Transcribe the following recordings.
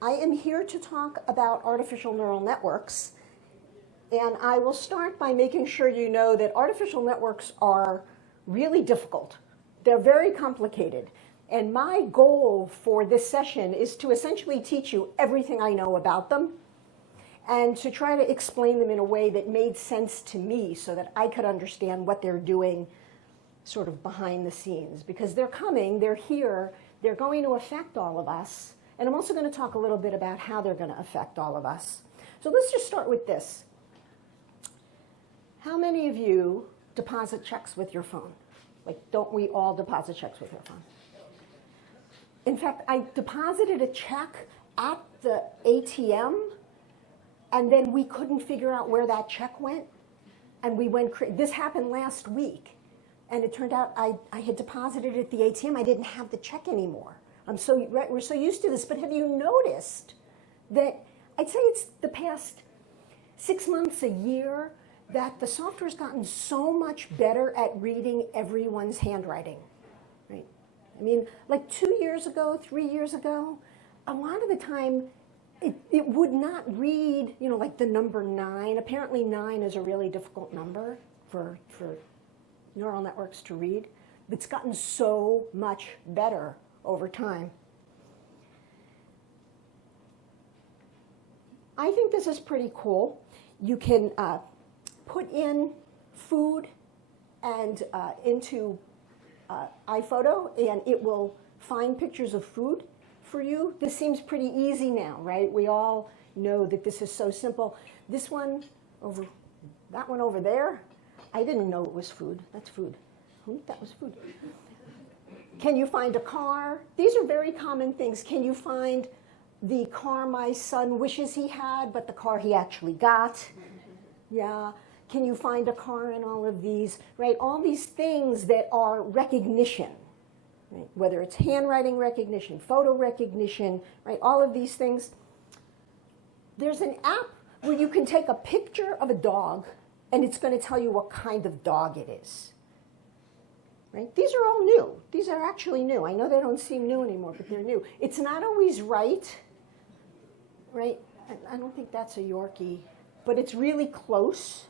I am here to talk about artificial neural networks, and I will start by making sure you know that artificial networks are really difficult. They're very complicated, and my goal for this session is to essentially teach you everything I know about them and to try to explain them in a way that made sense to me so that I could understand what they're doing sort of behind the scenes, because they're coming, they're here, they're going to affect all of us. And I'm also going to talk a little bit about how they're going to affect all of us. So let's just start with this. How many of you deposit checks with your phone? Like, don't we all deposit checks with our phone? In fact, I deposited a check at the ATM, and then we couldn't figure out where that check went. And we went, this happened last week. And it turned out I had deposited it at the ATM. I didn't have the check anymore. We're so used to this, but have you noticed that I'd say it's the past 6 months, a year, that the software's gotten so much better at reading everyone's handwriting, right? I mean, like 2 years ago, 3 years ago, a lot of the time it would not read, like the number 9. Apparently 9 is a really difficult number for neural networks to read. It's gotten so much better over time. I think this is pretty cool. You can put in food and into iPhoto, and it will find pictures of food for you. This seems pretty easy now, right? We all know that this is so simple. This one over, that one over there, I didn't know it was food. That's food. That was food. Can you find a car? These are very common things. Can you find the car my son wishes he had, but the car he actually got? Yeah. Can you find a car in all of these, right? All these things that are recognition, right? Whether it's handwriting recognition, photo recognition, right? All of these things. There's an app where you can take a picture of a dog, and it's going to tell you what kind of dog it is. Right? These are all new. These are actually new. I know they don't seem new anymore, but they're new. It's not always right? I don't think that's a Yorkie, but it's really close.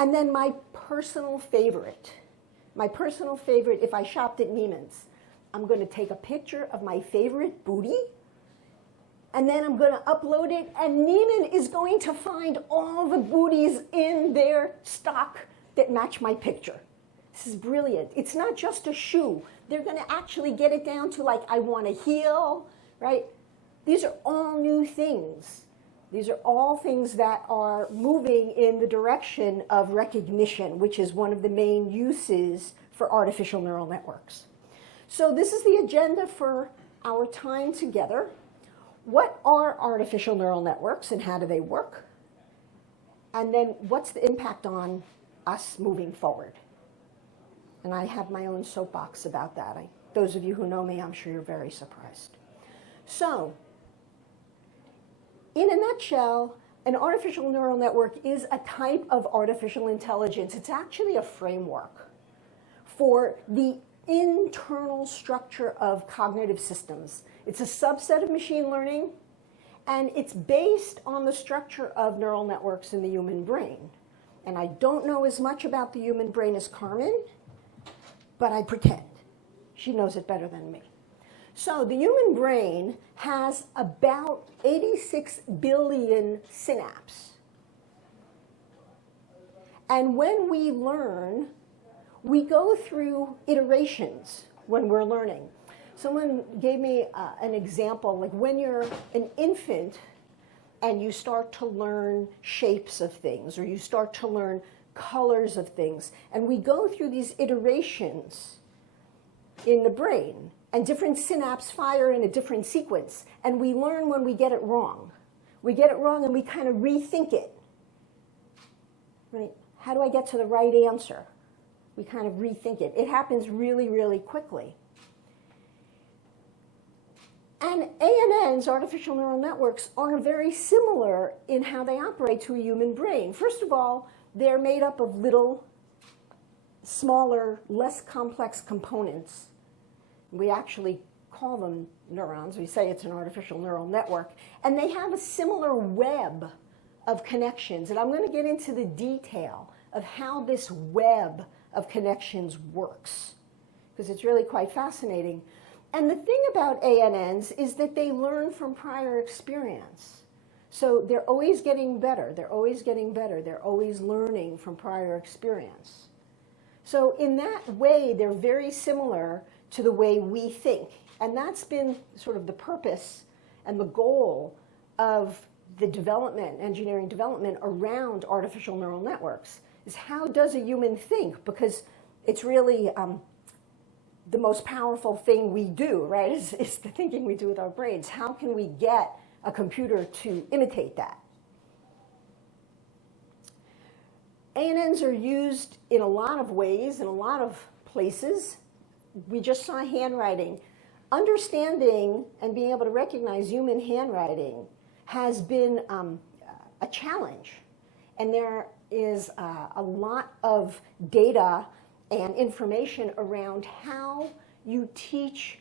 And then my personal favorite, if I shopped at Neiman's, I'm going to take a picture of my favorite booty, and then I'm going to upload it, and Neiman is going to find all the booties in their stock that match my picture. This is brilliant. It's not just a shoe. They're going to actually get it down to, like, I want a heel, right? These are all new things. These are all things that are moving in the direction of recognition, which is one of the main uses for artificial neural networks. So this is the agenda for our time together. What are artificial neural networks and how do they work? And then what's the impact on us moving forward? And I have my own soapbox about that. Those of you who know me, I'm sure you're very surprised. So, in a nutshell, an artificial neural network is a type of artificial intelligence. It's actually a framework for the internal structure of cognitive systems. It's a subset of machine learning, and it's based on the structure of neural networks in the human brain. And I don't know as much about the human brain as Carmen, but I pretend. She knows it better than me. So the human brain has about 86 billion synapses. And when we learn, we go through iterations when we're learning. Someone gave me an example, like when you're an infant and you start to learn shapes of things, or you start to learn colors of things. And we go through these iterations in the brain, and different synapses fire in a different sequence. And we learn when we get it wrong. We get it wrong and we kind of rethink it. Right? How do I get to the right answer? We kind of rethink it. It happens really, really quickly. And ANNs, artificial neural networks, are very similar in how they operate to a human brain. First of all, they're made up of little, smaller, less complex components. We actually call them neurons. We say it's an artificial neural network. And they have a similar web of connections. And I'm going to get into the detail of how this web of connections works, because it's really quite fascinating. And the thing about ANNs is that they learn from prior experience. So they're always getting better. They're always getting better. They're always learning from prior experience. So in that way, they're very similar to the way we think. And that's been sort of the purpose and the goal of the development, engineering development around artificial neural networks, is how does a human think? Because it's really the most powerful thing we do, right, is the thinking we do with our brains. How can we get a computer to imitate that? ANNs are used in a lot of ways, in a lot of places. We just saw handwriting. Understanding and being able to recognize human handwriting has been a challenge. And there is a lot of data and information around how you teach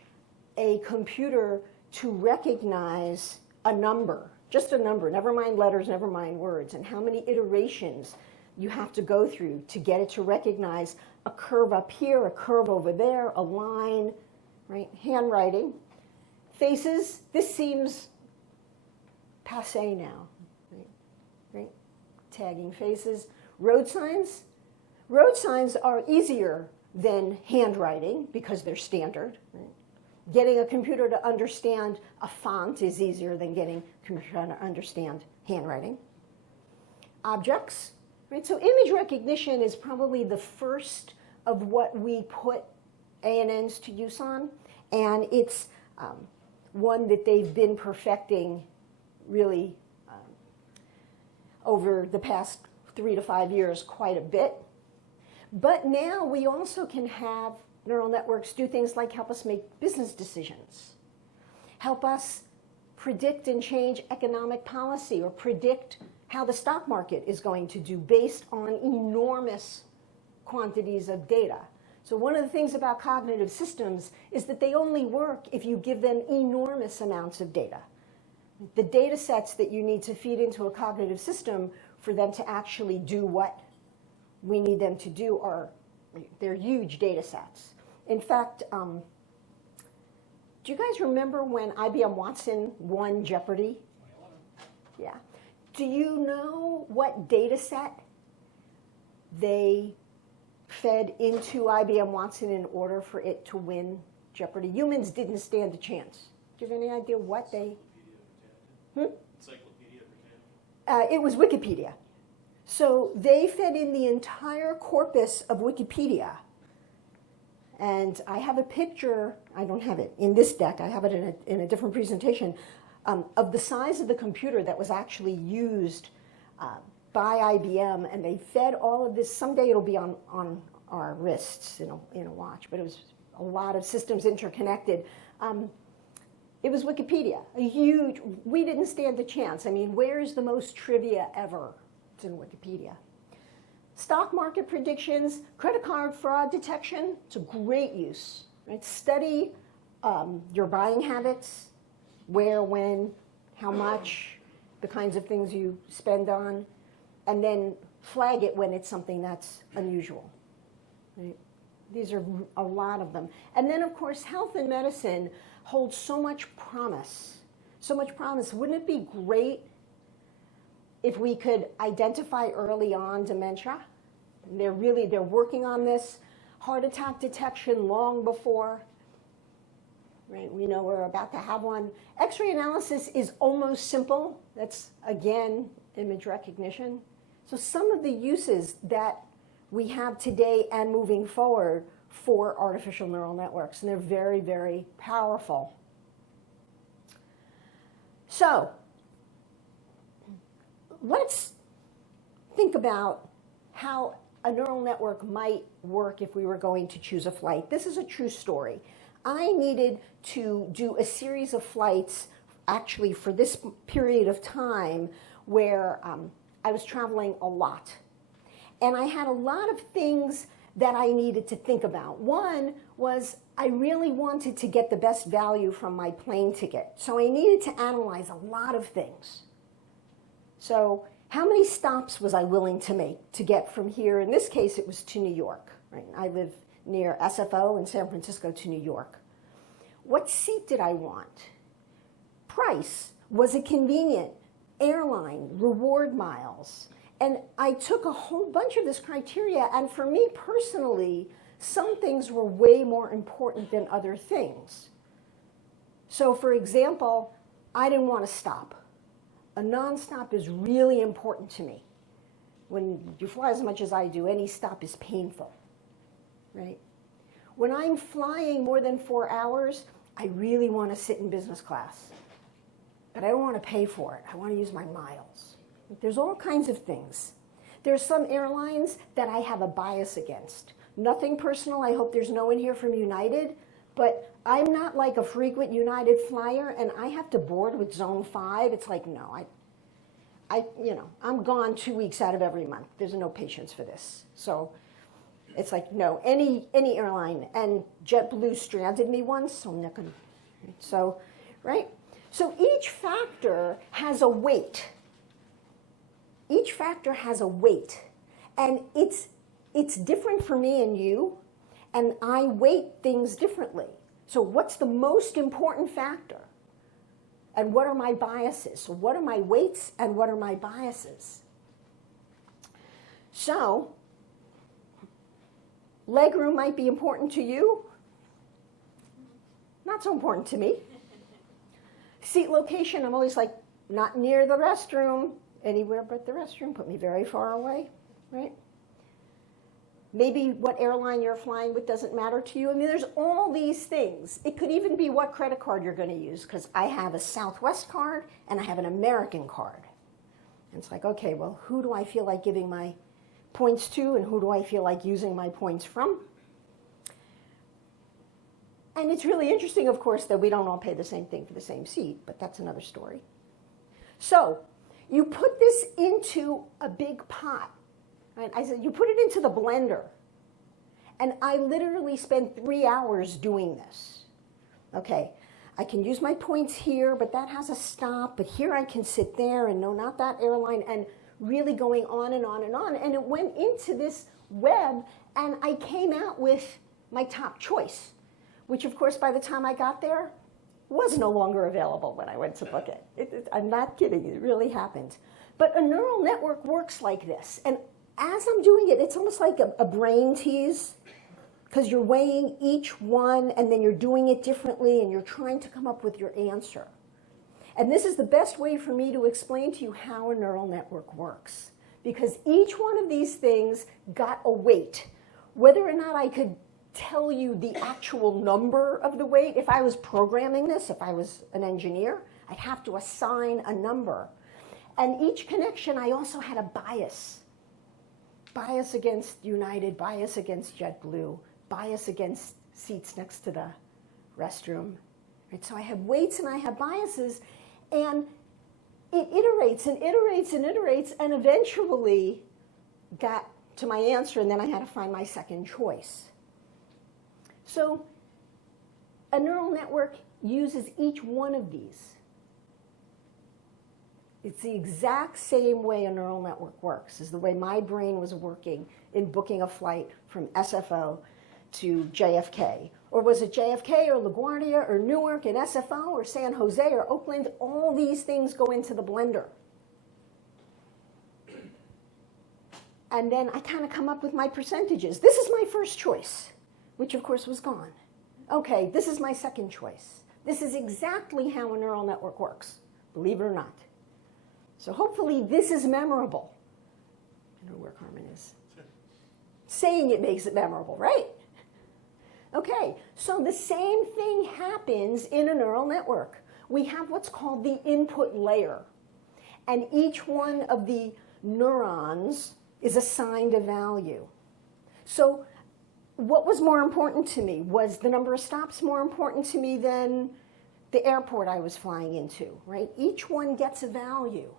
a computer to recognize a number, just a number, never mind letters, never mind words, and how many iterations you have to go through to get it to recognize a curve up here, a curve over there, a line, right? Handwriting. Faces, this seems passé now, right? Tagging faces. Road signs. Road signs are easier than handwriting because they're standard. Right? Getting a computer to understand a font is easier than getting a computer to understand handwriting. Objects. Right? So image recognition is probably the first of what we put ANNs to use on, and it's one that they've been perfecting really over the past 3 to 5 years quite a bit. But now we also can have neural networks do things like help us make business decisions, help us predict and change economic policy, or predict how the stock market is going to do based on enormous quantities of data. So one of the things about cognitive systems is that they only work if you give them enormous amounts of data. The data sets that you need to feed into a cognitive system for them to actually do what we need them to do they're huge data sets. In fact, do you guys remember when IBM Watson won Jeopardy? Yeah. Do you know what data set they fed into IBM Watson in order for it to win Jeopardy? Humans didn't stand a chance. Do you have any idea what they... Encyclopedia Britannica? It was Wikipedia. So they fed in the entire corpus of Wikipedia. And I have a picture, I don't have it in this deck, I have it in a different presentation, of the size of the computer that was actually used by IBM, and they fed all of this. Someday it'll be on our wrists in a watch, but it was a lot of systems interconnected. It was Wikipedia, a huge, we didn't stand a chance. I mean, where's the most trivia ever? It's in Wikipedia. Stock market predictions, credit card fraud detection, it's a great use. Right? Study your buying habits, where, when, how much, the kinds of things you spend on, and then flag it when it's something that's unusual. Right? These are a lot of them. And then, of course, health and medicine holds so much promise. So much promise. Wouldn't it be great if we could identify early on dementia? They're working on this. Heart attack detection long before. Right? We know we're about to have one. X-ray analysis is almost simple. That's, again, image recognition. So some of the uses that we have today and moving forward for artificial neural networks, and they're very, very powerful. So let's think about how a neural network might work if we were going to choose a flight. This is a true story. I needed to do a series of flights, actually for this period of time, where I was traveling a lot. And I had a lot of things that I needed to think about. One was I really wanted to get the best value from my plane ticket. So I needed to analyze a lot of things. So how many stops was I willing to make to get from here? In this case, it was to New York. Right? I live near SFO in San Francisco to New York. What seat did I want? Price. Was it convenient? Airline, reward miles. And I took a whole bunch of this criteria, and for me personally, some things were way more important than other things. So for example, I didn't want to stop. A nonstop is really important to me. When you fly as much as I do, any stop is painful, right? When I'm flying more than 4 hours, I really want to sit in business class. But I don't want to pay for it. I want to use my miles. There's all kinds of things. There's some airlines that I have a bias against. Nothing personal. I hope there's no one here from United. But I'm not like a frequent United flyer, and I have to board with Zone 5. It's like, no, I'm gone 2 weeks out of every month. There's no patience for this. So it's like, no, any airline. And JetBlue stranded me once, so I'm not going to. So, right? So each factor has a weight. Each factor has a weight. And it's different for me and you, and I weight things differently. So what's the most important factor? And what are my biases? So what are my weights and what are my biases? So legroom might be important to you. Not so important to me. Seat location, I'm always like, not near the restroom, anywhere but the restroom, put me very far away, right? Maybe what airline you're flying with doesn't matter to you. I mean, there's all these things. It could even be what credit card you're going to use, because I have a Southwest card and I have an American card. And it's like, okay, well, who do I feel like giving my points to and who do I feel like using my points from? And it's really interesting, of course, that we don't all pay the same thing for the same seat, but that's another story. So you put this into a big pot. Right? I said, you put it into the blender. And I literally spent 3 hours doing this. Okay, I can use my points here, but that has a stop. But here I can sit there and no, not that airline. And really going on and on and on. And it went into this web, and I came out with my top choice, which, of course, by the time I got there, was no longer available when I went to book it. I'm not kidding. It really happened. But a neural network works like this. And as I'm doing it, it's almost like a brain tease, because you're weighing each one, and then you're doing it differently, and you're trying to come up with your answer. And this is the best way for me to explain to you how a neural network works, because each one of these things got a weight. Whether or not I could tell you the actual number of the weight, if I was programming this, if I was an engineer, I'd have to assign a number. And each connection, I also had a bias. Bias against United, bias against JetBlue, bias against seats next to the restroom. Right? So I have weights and I have biases, and it iterates and iterates and iterates, and eventually got to my answer, and then I had to find my second choice. So a neural network uses each one of these. It's the exact same way a neural network works, is the way my brain was working in booking a flight from SFO to JFK. Or was it JFK or LaGuardia or Newark and SFO or San Jose or Oakland? All these things go into the blender. And then I kind of come up with my percentages. This is my first choice, which of course was gone. Okay, this is my second choice. This is exactly how a neural network works, believe it or not. So hopefully this is memorable. I know where Carmen is. Saying it makes it memorable, right? Okay, so the same thing happens in a neural network. We have what's called the input layer. And each one of the neurons is assigned a value. So what was more important to me? Was the number of stops more important to me than the airport I was flying into, right? Each one gets a value.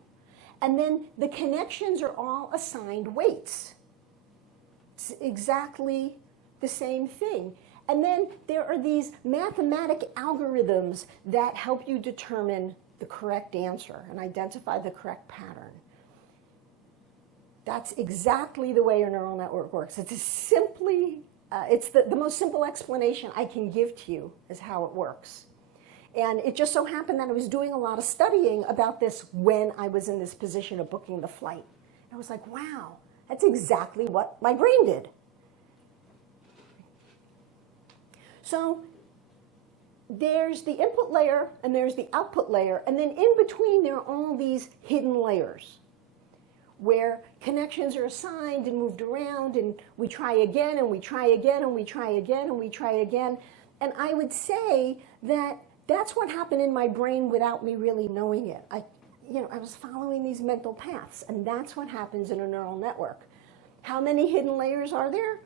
And then the connections are all assigned weights. It's exactly the same thing. And then there are these mathematic algorithms that help you determine the correct answer and identify the correct pattern. That's exactly the way a neural network works. It's the most simple explanation I can give to you is how it works. And it just so happened that I was doing a lot of studying about this when I was in this position of booking the flight. I was like, wow, that's exactly what my brain did. So there's the input layer and there's the output layer, and then in between there are all these hidden layers where connections are assigned and moved around, and we try again and we try again and we try again and we try again. And I would say that that's what happened in my brain without me really knowing it. I was following these mental paths, and that's what happens in a neural network. How many hidden layers are there?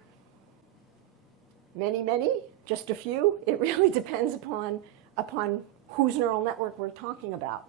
Many, many. Just a few. It really depends upon whose neural network we're talking about.